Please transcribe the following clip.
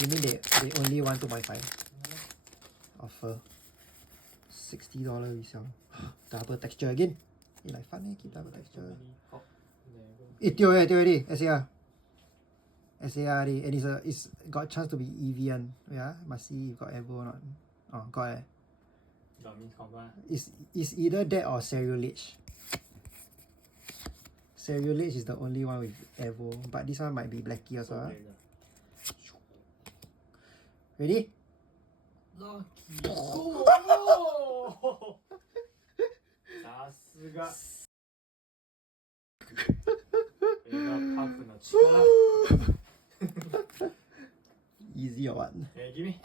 You mean they only want 2.5? Offer $60 resale. Double texture again. You like fun, eh? Keep double texture. Tio already. SAR. SAR already. And it's got a chance to be EV one. Yeah, must see if got Evo or not. Oh, got eh. It's either that or Cerulage. Cerulage is the only one with Evo, but this one might be Blackie also. Huh? Ready? Lucky. Easy or what? Okay, give me.